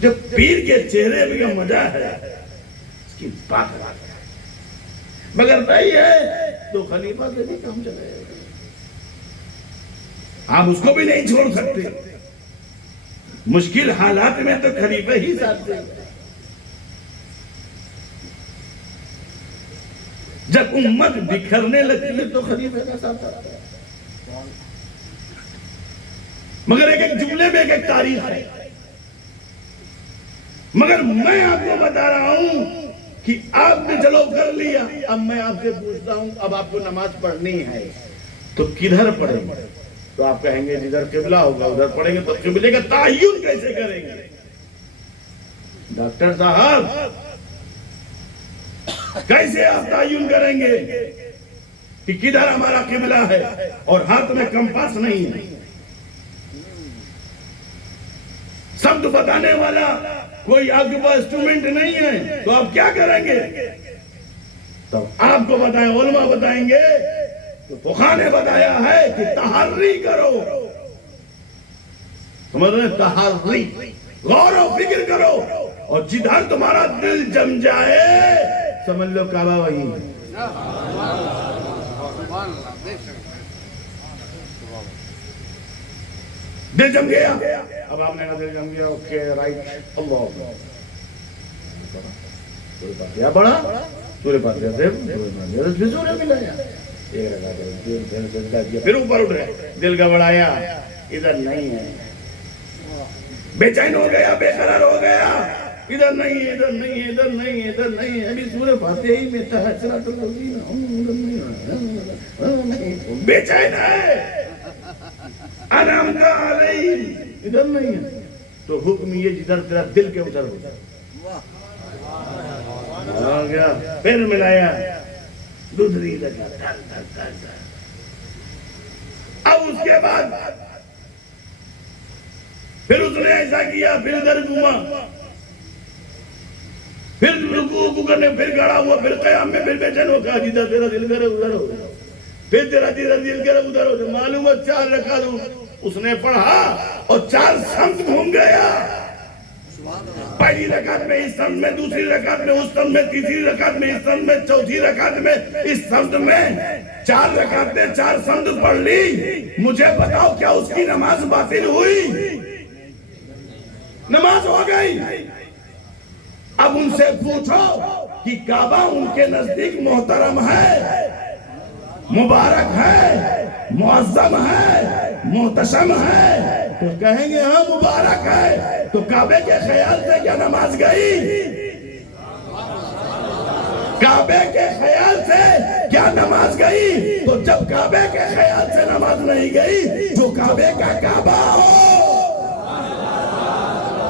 جو پیر کے چہرے پہ کا مزہ ہے اس کی بات ہے، مگر نہیں ہے تو خلیفہ سے بھی کام چلے گا۔ آپ اس کو بھی نہیں چھوڑ سکتے، مشکل حالات میں تو خلیفہ ہی ساتھ دے گا۔ جب امت بکھرنے لگتی ہے تو خلیفہ کا ساتھ آتا ہے۔ مگر ایک ایک جملے میں ایک ایک تاریخ ہے۔ مگر میں آپ کو بتا رہا ہوں کہ آپ نے چلو کر لیا، اب میں آپ سے پوچھتا ہوں، اب آپ کو نماز پڑھنی ہے تو کدھر پڑھیں گے؟ تو آپ کہیں گے جدھر قبلہ ہوگا ادھر پڑھیں گے۔ تو قبلے کا تعین کیسے کریں گے؟ ڈاکٹر صاحب کیسے آپ تعین کریں گے کہ کدھر ہمارا قبلہ ہے اور ہاتھ میں کمپاس نہیں ہے؟ سب بتانے والا کوئی آپ کے پاس انسٹرومنٹ نہیں ہے تو آپ کیا کریں گے؟ تو آپ کو بتائیں، علماء بتائیں گے، تو فقہاء نے بتایا ہے کہ تحری کرو، سمجھ رہے ہیں؟ تحری، غور و فکر کرو، اور جدھر تمہارا دل جم جائے سمجھ لو کعبہ وہی ہے۔ دل جم گیا، اب آپ نے کہا دل جم گیا، اوکے رائٹ، اللہ سورہ فاتحہ پڑھا، سورہ فاتحہ سے پھر سورہ ملایا، ایک رکعت پھر اوپر اٹھ گئے، دل گھبرایا، ادھر نہیں ہے، بے چین ہو گیا، بے قرار ہو گیا، ادھر نہیں ہے، ادھر نہیں ہے، ادھر نہیں ہے، ادھر نہیں ہے، ابھی سورہ فاتحہ ہی میں صراط الذین بے چین ہے، انعمت علیہم ادھر نہیں ہے، تو حکم یہ جدھر تیرا دل کے ادھر ہو گیا، پھر ملایا، دوسری لگا، اب اس کے بعد پھر اس نے ایسا کیا، پھر ادھر گھوما، پھر رکوع کرنے، پھر کھڑا ہوا، پھر قیام میں پھر بے چین ہو گیا، جدھر تیرا دل کرے ادھر ہو، پھر تیرا دل کرے ادھر ہو، معلوم ہے 4 رکعت اس نے پڑھا اور 4 سمت گھوم گیا، پہلی رکعت میں اس سمت میں، دوسری رکعت میں اس سمت میں، تیسری رکعت میں اس سمت میں، چوتھی رکعت میں اس سمت میں، 4 رکعت میں 4 سمت پڑھ لی. مجھے بتاؤ کیا اس کی نماز باطل ہوئی؟ نماز ہو گئی. اب ان سے پوچھو کہ کعبہ ان کے نزدیک محترم ہے، مبارک ہے، معظم ہے، محتشم ہے، تو کہیں گے ہاں مبارک ہے. تو کعبے کے خیال سے کیا نماز گئی؟ کعبے کے خیال سے کیا نماز گئی؟ تو جب کعبے کے خیال سے نماز نہیں گئی جو کعبے کا کعبہ ہو.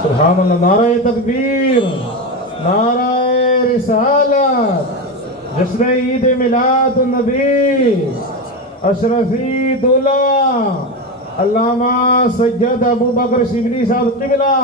سبحان اللہ. نعرہ تکبیر، نعرہ رسالت، جشن عید میلاد النبی، اشرفی دولہ علامہ سید ابو بکر شبلی صاحب قبلہ.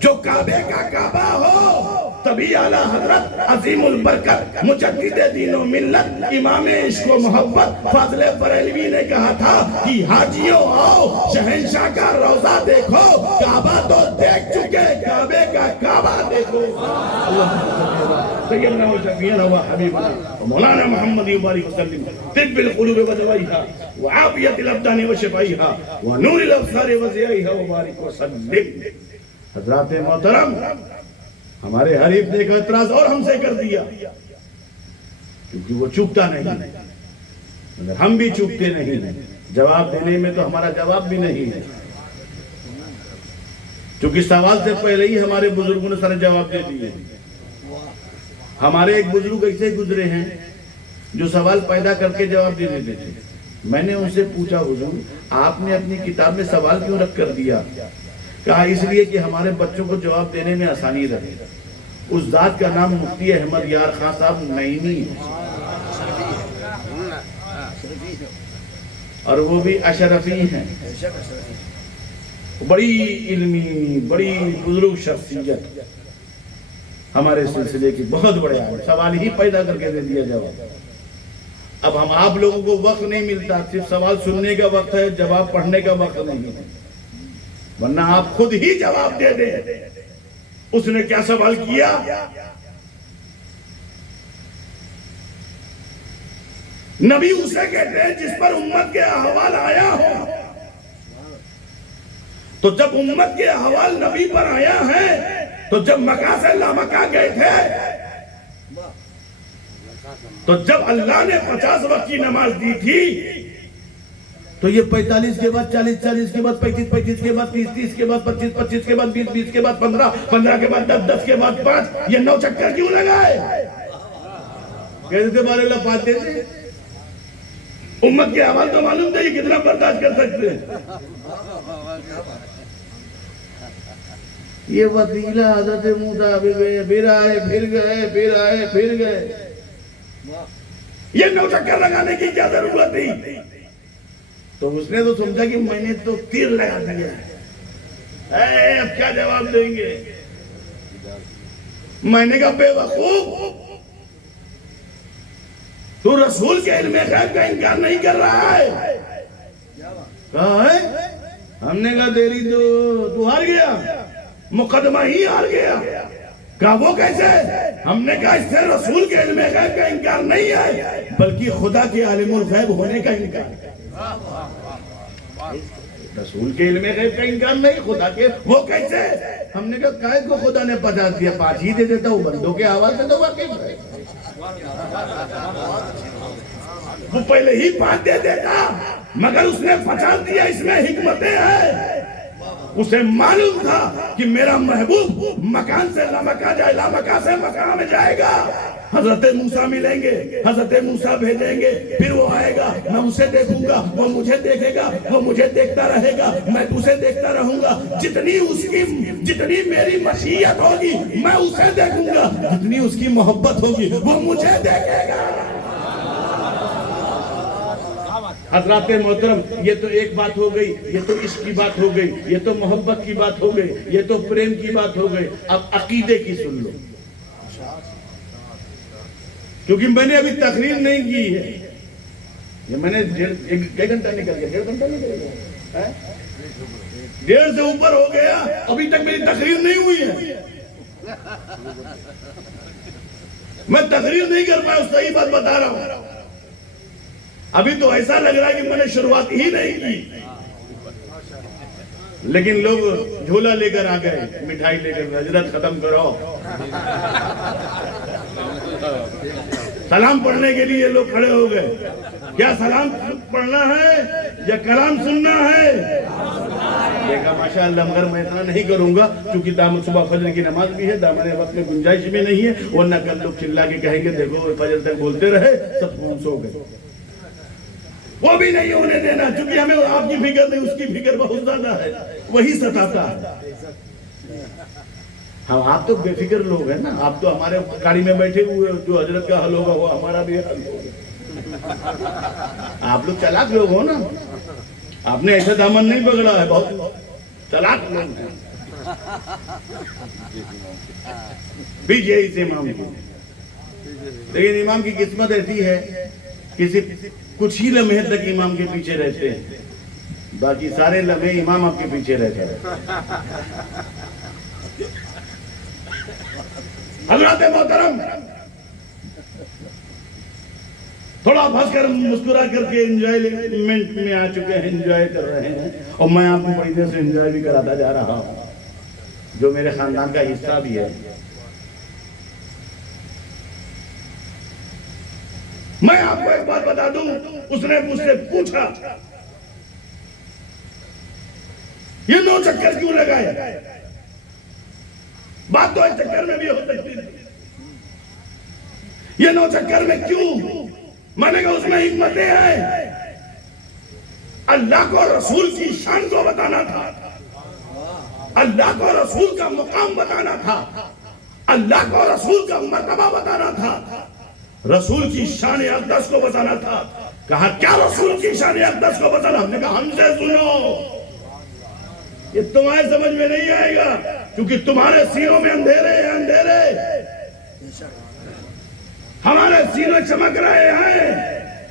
جو کعبے کا کعبہ ہو تبھی اعلیٰ حضرت عظیم البرکت مجدد دین و ملت امام عشق و محبت فاضل بریلوی نے کہا تھا کہ حاجیوں آؤ شہنشاہ کا روضہ دیکھو، کعبہ تو دیکھ چکے، کعبے کا کعبہ دیکھو. سیدنا و شفیعنا و حبیبنا مولانا محمد مبارک وسلم طب القلوب ودوائها وعافیت الابدان و شفائها ونور الابصار و ضیائها وبارک وسلم. حضرات محترم، ہمارے حریف نے ایک اعتراض اور ہم سے کر دیا، کیونکہ وہ چوکتا نہیں، مگر ہم بھی چوکتے نہیں. جواب دینے میں تو ہمارا جواب بھی نہیں ہے، چونکہ سوال سے پہلے ہی ہمارے بزرگوں نے سارے جواب دے دیے. ہمارے ایک بزرگ ایسے گزرے ہیں جو سوال پیدا کر کے جواب دے دیتے تھے. میں نے ان سے پوچھا حضور آپ نے اپنی کتاب میں سوال کیوں رکھ کر دیا؟ کہا اس لیے کہ ہمارے بچوں کو جواب دینے میں آسانی رہے. اس ذات کا نام مفتی احمد یار خان صاحب نعیمی، اور وہ بھی اشرفی ہیں، بڑی علمی، بڑی بزرگ شخصیت، ہمارے سلسلے کی بہت بڑے عالم. سوال ہی پیدا کر کے دے دیا جواب. اب ہم آپ لوگوں کو وقت نہیں ملتا، صرف سوال سننے کا وقت ہے، جواب پڑھنے کا وقت نہیں ہے، ورنہ آپ خود ہی جواب دے دیں. اس نے کیا سوال کیا؟ نبی اسے کہتے ہیں جس پر امت کے احوال آیا ہو. تو جب امت کے احوال نبی پر آیا ہے، تو جب مکہ سے لامکہ گئے تھے، تو جب اللہ نے 50 وقت کی نماز دی تھی، تو یہ 45 کے بعد 40، 40 کے بعد 35، 35 کے بعد 30، 30 کے بعد 25، 25 کے بعد 20، 20 کے بعد 15، 15 کے بعد 10، 10 کے بعد 5، یہ 9 چکر کیوں لگائے؟ کہتے تھے بارے اللہ پاتے تھے. امت کے احوال تو معلوم تھا یہ کتنا برداشت کر سکتے ہیں. یہ وسیلہ حضرت موسیٰ بھی گئے، پھر آئے، پھر گئے، پھر آئے، پھر گئے. یہ 9 چکر لگانے کی کیا ضرورت تھی؟ تو اس نے تو سمجھا کہ میں نے تو تیر لگا دیا ہے، اب کیا جواب دیں گے؟ میں نے کہا بے وقوف، تو رسول کے علم غیب کا انکار نہیں کر رہا ہے. کہا ہے؟ ہم نے کہا تیری تو ہار گیا، مقدمہ ہی ہار گیا. کہا وہ کیسے؟ ہم نے کہا اس سے رسول کے علم غیب کا انکار نہیں ہے، بلکہ خدا کے عالم الغیب ہونے کا انکار. رسول کے علم غیب کا انکار نہیں، خدا کے. وہ کیسے؟ ہم نے کہا قائد کو خدا نے 50 دیا، 5 ہی دے دیتا ہوں، بندوں کے حوالے سے تو واقف ہے. وہ پہلے ہی 5 دے دیتا، مگر اس نے 50 دیا، اس میں حکمتیں ہیں. اسے معلوم تھا کہ میرا محبوب مکان سے لامکہ جائے، لامکہ سے مکان میں جائے گا. حضرت موسیٰ ملیں گے، حضرت موسیٰ بھیجیں گے، پھر وہ آئے گا، میں اسے دیکھوں گا، وہ مجھے دیکھے گا، وہ مجھے دیکھتا رہے گا، میں اسے دیکھتا رہوں گا. جتنی میری مشیت ہوگی میں اسے دیکھوں گا، جتنی اس کی محبت ہوگی وہ مجھے دیکھے گا. حضرات محترم، یہ تو ایک بات ہو گئی، یہ تو عشق کی بات ہو گئی، یہ تو محبت کی بات ہو گئی، یہ تو پریم کی بات ہو گئی. اب عقیدے کی سن لو، کیونکہ میں نے ابھی تقریر نہیں کی ہے. یہ میں نے 1 گھنٹہ نکل گیا، 1.5 گھنٹہ نکل گیا. 1.5 سے اوپر ہو گیا, ابھی تک میری تقریر نہیں ہوئی ہے. میں تقریر نہیں کر پایا, صحیح بات بتا رہا ہوں. ابھی تو ایسا لگ رہا ہے کہ میں نے شروعات ہی نہیں کی, لیکن لوگ جھولا لے کر آ گئے, مٹھائی لے کر, حضرت ختم کرو. سلام پڑھنے کے لیے لوگ کھڑے ہو گئے. کیا سلام پڑھنا ہے یا کلام سننا ہے؟ دیکھا ماشاءاللہ, مگر میں اتنا نہیں کروں گا چونکہ دامن صبح فجر کی نماز بھی ہے, دامن وقت میں گنجائش بھی نہیں ہے, ورنہ کل لوگ چلا کے کہیں گے دیکھو فجر تک بولتے رہے سب فون سو گئے. وہ بھی نہیں ہونے دینا, چونکہ ہمیں آپ کی فکر نہیں, اس کی فکر بہت زیادہ ہے, وہی ستاتا ہے. ہم آپ تو بے فکر لوگ ہیں نا, آپ تو ہمارے گاڑی میں بیٹھے ہوئے, جو حضرت کا حل ہوگا وہ ہمارا بھی حل ہوگا. آپ لوگ چلاک لوگ ہو نا, آپ نے ایسا دامن نہیں پکڑا ہے, بہت چلاک لوگ ہیں. پیچھے اس امام کی, لیکن امام کی قسمت ایسی ہے کسی کچھ ہی لمحے تک امام کے پیچھے رہتے ہیں, باقی سارے لمحے امام آپ کے پیچھے رہتے ہیں. حضرات محترم, تھوڑا بھس کر مسکرا کر کے انجوائمنٹ میں آ چکے ہیں, انجوائے کر رہے ہیں, اور میں آپ کو بڑی دیر سے انجوائے بھی کراتا جا رہا ہوں, جو میرے خاندان کا حصہ بھی ہے. میں آپ کو ایک بات بتا دوں, اس نے مجھ سے پوچھا یہ 9 چکر کیوں لگائے؟ بات تو ایک چکر میں بھی ہو سکتی تھی, یہ 9 چکر میں کیوں؟ میں نے کہا اس میں حکمتیں ہیں. اللہ کو رسول کی شان کو بتانا تھا, اللہ کو رسول کا مقام بتانا تھا, اللہ کو رسول کا مرتبہ بتانا تھا, رسول کی شان اقدس کو بتانا تھا. کہا کیا رسول کی شان اقدس کو بتانا؟ ہم نے کہا ہم سے سنو, یہ تمہارے سمجھ میں نہیں آئے گا کیونکہ تمہارے سینوں میں اندھیرے ہیں, اندھیرے. ہمارے سینے چمک رہے ہیں,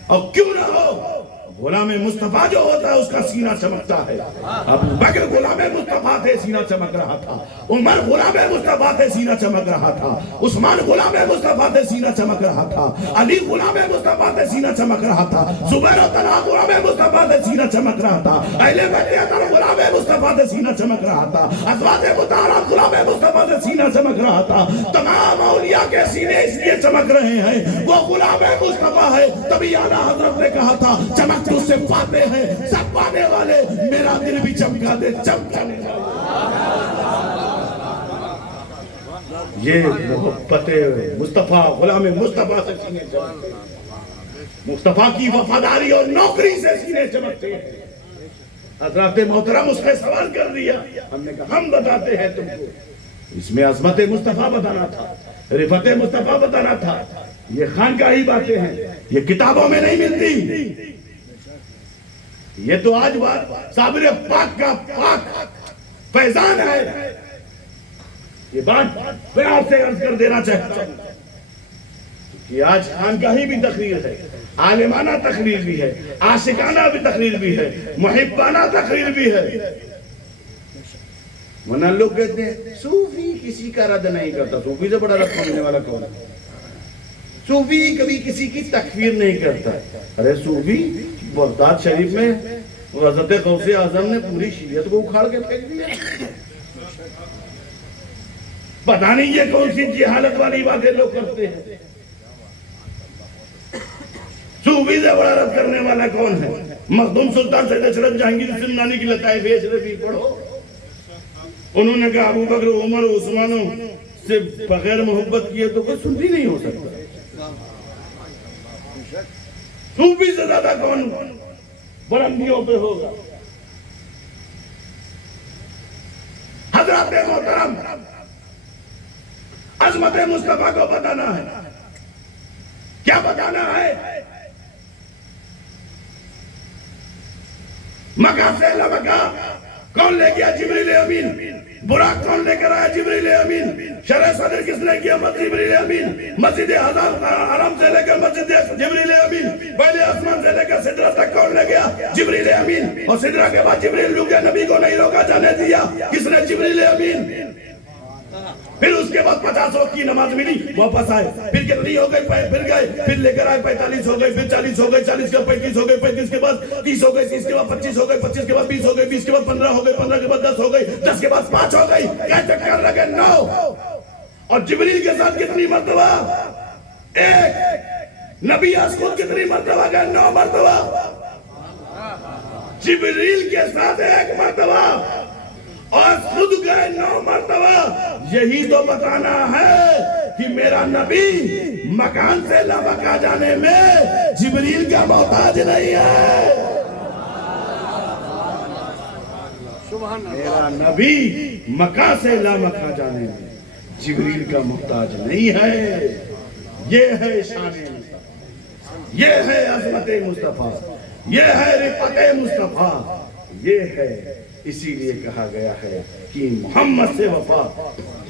اور کیوں نہ ہو, غلام مصطفیٰ جو ہوتا ہے اس کا سینہ چمکتا ہے. ابو بکر غلام مصطفیٰ تھے, سینہ چمک رہا تھا. عمر غلام مصطفیٰ تھے, سینہ چمک رہا تھا. عثمان غلام مصطفیٰ تھے, سینہ چمک رہا تھا. علی غلام مصطفیٰ تھے, سینہ چمک رہا تھا. زبیر و طلحہ غلام مصطفیٰ تھے, سینہ چمک رہا تھا. اہل بیت غلام مصطفیٰ تھے, سینہ چمک رہا تھا. ازواج مطہرات غلام مصطفیٰ تھے, سینہ چمک رہا تھا. تمام اولیاء کے سینے اس لیے چمک رہے ہیں, وہ غلام مصطفیٰ ہے. تبھی اعلیٰ حضرت نے کہا تھا چمک تو سے پاتے ہیں سب پانے والے, میرا دل بھی چمکا دے, چمکانے والے. یہ محبت مصطفیٰ, غلام مصطفیٰ سے سینے چمکتے, مصطفیٰ کی وفاداری اور نوکری سے سینے چمکتے. حضرات محترم اس نے سوال کر دیا, ہم نے کہا ہم بتاتے ہیں تم کو. اس میں عظمت مصطفیٰ بتانا تھا, رفعت مصطفیٰ بتانا تھا. یہ خانقاہی باتیں ہیں, یہ کتابوں میں نہیں ملتی. یہ تو آج صابر پاک کا پاک فیضان ہے. یہ بات میں آپ سے عرض کر دینا چاہتا ہوں کہ آج خانقاہی بھی تقریر ہے, عالمانہ تقریر بھی ہے, عاشقانہ بھی تقریر بھی ہے, محبانہ تقریر بھی ہے. ورنہ لوگ کہتے ہیں صوفی کسی کا رد نہیں کرتا. صوفی سے بڑا رد کرنے والا کون ہے؟ صوفی کبھی کسی کی تکفیر نہیں کرتا. ارے صوفی بغداد شریف میں حضرت غوث اعظم نے پوری شریعت کو اکھاڑ کے پھینک دیا. پتہ نہیں یہ کون سی جہالت والی باتیں لوگ کرتے ہیں. صوفی سے بڑا رد کرنے والا کون ہے؟ مخدوم سلطان سید اشرف جہانگیر سمنانی کی لطائف اشرفی پڑھو. انہوں نے کہا ابو بکر عمر عثمانوں سے بغیر محبت کیے تو کوئی صوفی نہیں ہو سکتا. صوفی سے زیادہ کون بلندیوں پہ ہوگا؟ حضرات محترم, عظمت مصطفیٰ کو بتانا ہے. کیا بتانا ہے؟ مکہ سے لمکہ کون لے گیا؟ جبریل امین. براق کون لے کر آیا؟ جبریل امین. شرح صدر کس نے کیا؟ جبریل امین. مسجد حرم سے لے کر مسجد جبریل امین. پہلے آسمان سے لے کر کا سدرہ تک کون لے گیا؟ جبریل امین. اور سدرہ کے بعد جبریل رک گیا, نبی کو نہیں روکا جانے دیا. کس نے؟ جبریل امین. پھر اس کے بعد 50 وقت کی نماز ملی, واپس آئے, پھر کتنی ہو گئی, پھر گئے, پھر لے کر آئے 45 ہو گئی, پھر 40 ہو گئی, 40 کے بعد 35 ہو گئی, 35 کے بعد 30 ہو گئی, 30 کے بعد 25 ہو گئی, 25 کے بعد 20 ہو گئی, 20 کے بعد 15 ہو گئی, 15 کے بعد 10 ہو گئی, 10 کے بعد 5 ہو گئی, کہتے کر لگے 9. اور جبریل کے ساتھ کتنی مرتبہ؟ 1. نبی خود کتنی مرتبہ گئے؟ 9 مرتبہ. جبریل کے ساتھ 1 مرتبہ اور خود گئے 9 مرتبہ. یہی تو بتانا ہے کہ میرا نبی مکان سے لامکان جانے میں جبریل کا محتاج نہیں ہے. میرا نبی مکان سے لامکان جانے میں جبریل کا محتاج نہیں ہے. یہ ہے شان مصطفیٰ, یہ ہے عظمت مصطفیٰ, یہ ہے رفعت مصطفیٰ, یہ ہے. اسی لیے کہا گیا ہے کہ محمد سے وفا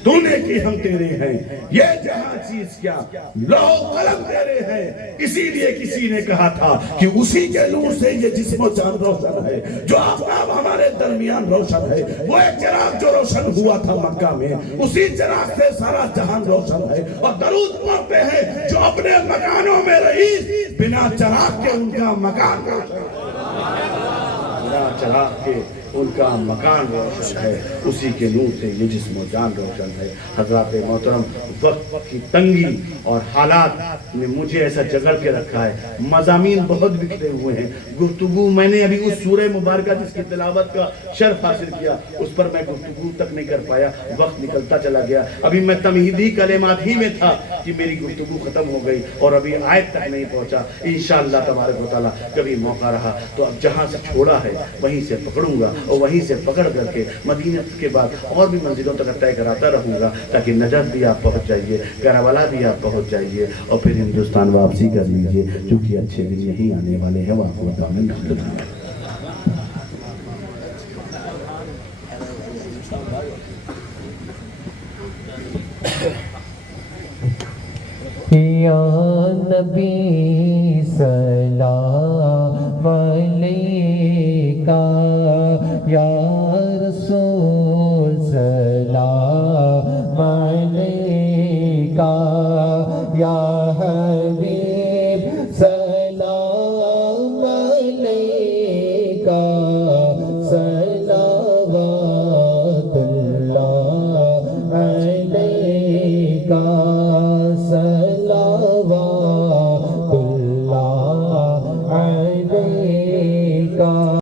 تو نے کی ہم تیرے ہیں, یہ جہاں چیز کیا لوح قلم تیرے ہیں. اسی لیے کسی نے کہا تھا کہ اسی کے نور سے یہ جسم و جان روشن ہے. جو آفتاب ہمارے درمیان روشن ہے, وہ ایک چراغ جو روشن ہوا تھا مکہ میں, اسی چراغ سے سارا جہان روشن ہے. اور درود پڑھتے ہیں جو اپنے مکانوں میں رئیس, بنا چراغ کے ان کا مکان روشن ہے, بنا چراغ کے ان کا مکان روشن ہے. اسی کے نور سے یہ جسم و جان روشن ہے. حضرات محترم, وقت کی تنگی اور حالات نے مجھے ایسا جگڑ کے رکھا ہے. مضامین بہت بکھرے ہوئے ہیں. گفتگو میں نے ابھی اس سورہ مبارکہ جس کی تلاوت کا شرف حاصل کیا, اس پر میں گفتگو تک نہیں کر پایا, وقت نکلتا چلا گیا. ابھی میں تمہیدی کلمات ہی میں تھا کہ میری گفتگو ختم ہو گئی اور ابھی آیت تک نہیں پہنچا. انشاءاللہ تبارک و تعالیٰ کبھی موقع رہا تو اب جہاں سے چھوڑا ہے وہیں سے پکڑوں گا, اور وہیں سے پکڑ کر کے مدینہ کے بعد اور بھی منزلوں تک طے کراتا رہوں گا, تاکہ نجف بھی آپ پہنچ جائیے, کربلا بھی آپ پہنچ جائیے, اور پھر ہندوستان واپسی کر لیجیے, کیونکہ اچھے دن یہیں آنے والے ہیں. واقعہ یا نبی سلام علیکہ, یا رسول سلام علیکہ, یا حبیب سلام علیکہ, صلوات اللہ علیکہ.